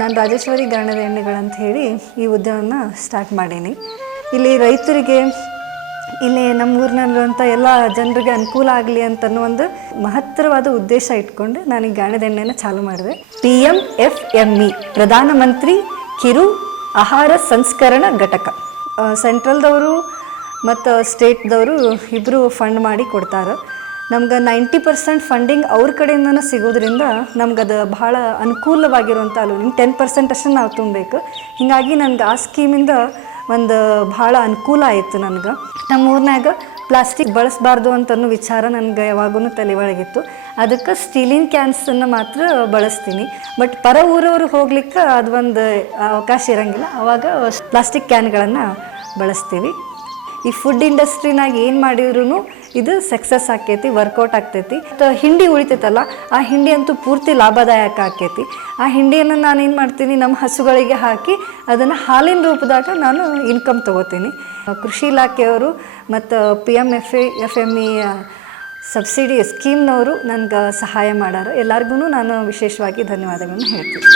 ನಾನು ರಾಜೇಶ್ವರಿ ಗಾಣದ ಎಣ್ಣೆಗಳಂತ ಹೇಳಿ ಈ ಉದ್ಯಮನ ಸ್ಟಾರ್ಟ್ ಮಾಡೀನಿ. ಇಲ್ಲಿ ರೈತರಿಗೆ, ಇಲ್ಲಿ ನಮ್ಮ ಊರಿನಲ್ಲಿರುವಂಥ ಎಲ್ಲ ಜನರಿಗೆ ಅನುಕೂಲ ಆಗಲಿ ಅಂತ ಅನ್ನೋ ಒಂದು ಮಹತ್ತರವಾದ ಉದ್ದೇಶ ಇಟ್ಕೊಂಡು ನಾನು ಈ ಗಾಣದ ಎಣ್ಣೆನ ಚಾಲು ಮಾಡಿದೆ. P M F M E ಪ್ರಧಾನಮಂತ್ರಿ ಕಿರು ಆಹಾರ ಸಂಸ್ಕರಣ ಘಟಕ. ಸೆಂಟ್ರಲ್ದವರು ಮತ್ತು ಸ್ಟೇಟ್ದವರು ಇಬ್ಬರು ಫಂಡ್ ಮಾಡಿ ಕೊಡ್ತಾರೆ. ನಮ್ಗೆ ನೈಂಟಿ ಪರ್ಸೆಂಟ್ ಫಂಡಿಂಗ್ ಅವ್ರ ಕಡೆಯಿಂದನೇ ಸಿಗೋದ್ರಿಂದ ನಮ್ಗೆ ಅದು ಭಾಳ ಅನುಕೂಲವಾಗಿರುವಂಥ ಅಲ್ಲೂ. ಟೆನ್ ಪರ್ಸೆಂಟ್ ಅಷ್ಟೇ ನಾವು ತುಂಬಬೇಕು. ಹೀಗಾಗಿ ನನಗೆ ಆ ಸ್ಕೀಮಿಂದ ಒಂದು ಭಾಳ ಅನುಕೂಲ ಆಯಿತು ನನಗೆ. ನಮ್ಮ ಊರಿನಾಗ ಪ್ಲಾಸ್ಟಿಕ್ ಬಳಸಬಾರ್ದು ಅಂತನೂ ವಿಚಾರ ನನಗೆ ಯಾವಾಗೂ ತಲೆ ಒಳಗಿತ್ತು. ಅದಕ್ಕೆ ಸ್ಟೀಲಿನ ಕ್ಯಾನ್ಸನ್ನು ಮಾತ್ರ ಬಳಸ್ತೀನಿ. ಬಟ್ ಪರ ಊರವರು ಹೋಗ್ಲಿಕ್ಕೆ ಅದು ಒಂದು ಅವಕಾಶ ಇರೋಂಗಿಲ್ಲ. ಆವಾಗ ಪ್ಲಾಸ್ಟಿಕ್ ಕ್ಯಾನ್ಗಳನ್ನು ಬಳಸ್ತೀವಿ. ಈ ಫುಡ್ ಇಂಡಸ್ಟ್ರಿನಾಗ ಏನು ಮಾಡಿದ್ರು ಇದು ಸಕ್ಸಸ್ ಆಕೈತಿ ವರ್ಕೌಟ್ ಆಗ್ತೈತಿ. ಹಿಂಡಿ ಉಳಿತೈತಲ್ಲ, ಆ ಹಿಂಡಿ ಅಂತೂ ಪೂರ್ತಿ ಲಾಭದಾಯಕ ಆಕೈತಿ ಆ ಹಿಂಡಿಯನ್ನು ನಾನು ಏನು ಮಾಡ್ತೀನಿ ನಮ್ಮ ಹಸುಗಳಿಗೆ ಹಾಕಿ ಅದನ್ನು ಹಾಲಿನ ರೂಪದಾಗ ನಾನು ಇನ್ಕಮ್ ತೊಗೋತೀನಿ. ಕೃಷಿ ಇಲಾಖೆಯವರು ಮತ್ತು P M F A F M E subsidy ಸ್ಕೀಮ್ನವರು ನನಗೆ ಸಹಾಯ ಮಾಡಾರ. ಎಲ್ಲರಿಗೂ ನಾನು ವಿಶೇಷವಾಗಿ ಧನ್ಯವಾದಗಳನ್ನು ಹೇಳ್ತೀನಿ.